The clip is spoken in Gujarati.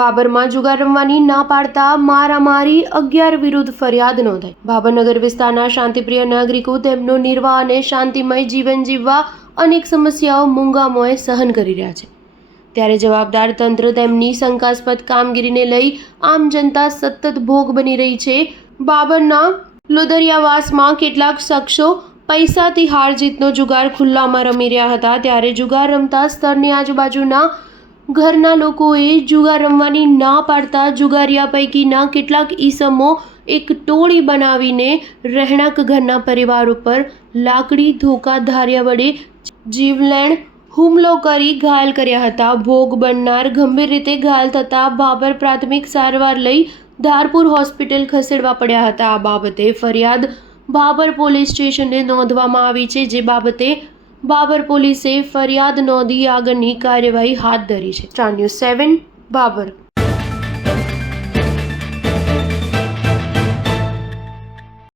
બાબરમાં જુગાર રમવાની ના પાડતા મારામારી 11 વિરુદ્ધ ફરિયાદ નોંધાઈ। બાબરનગર વિસ્તારના શાંતિપ્રિય નાગરિકો તેમનો નિર્વાહ અને શાંતિમય જીવન જીવવા અનેક સમસ્યાઓ મૂંગામોએ સહન કરી રહ્યા છે, ત્યારે જવાબદાર તંત્ર તેમની શંકાસ્પદ કામગીરીને લઈ આમ જનતા સતત ભોગ બની રહી છે। બાબરના લોદરિયાવાસમાં કેટલાક શખ્સો પૈસાથી હાર જીતનો જુગાર ખુલ્લામાં રમી રહ્યા હતા, ત્યારે જુગાર રમતા સ્થળની આજુબાજુના ઘરના લોકોએ જુગાર રમવાની ના પાડતા જુગારિયા પૈકીના કેટલાક ઈસમો એક ટોળી બનાવીને રહેણાંક ઘરના પરિવાર ઉપર લાકડી ધોકા ધાર્યા વડે જીવલેણ હુમલો કરી ઘાયલ કર્યા હતા। ભોગ બનનાર ગંભીર રીતે ઘાયલ થતાં બાબર પ્રાથમિક સારવાર લઈ ધારપુર હોસ્પિટલ ખસેડવા પડ્યા હતા। આ બાબતે ફરિયાદ બાબર પોલીસ સ્ટેશને નોંધવામાં આવી છે, જે બાબતે બાબર પોલીસે ફરિયાદ નોંધી આગળની કાર્યવાહી હાથ ધરી છે। Star news 7 Babur.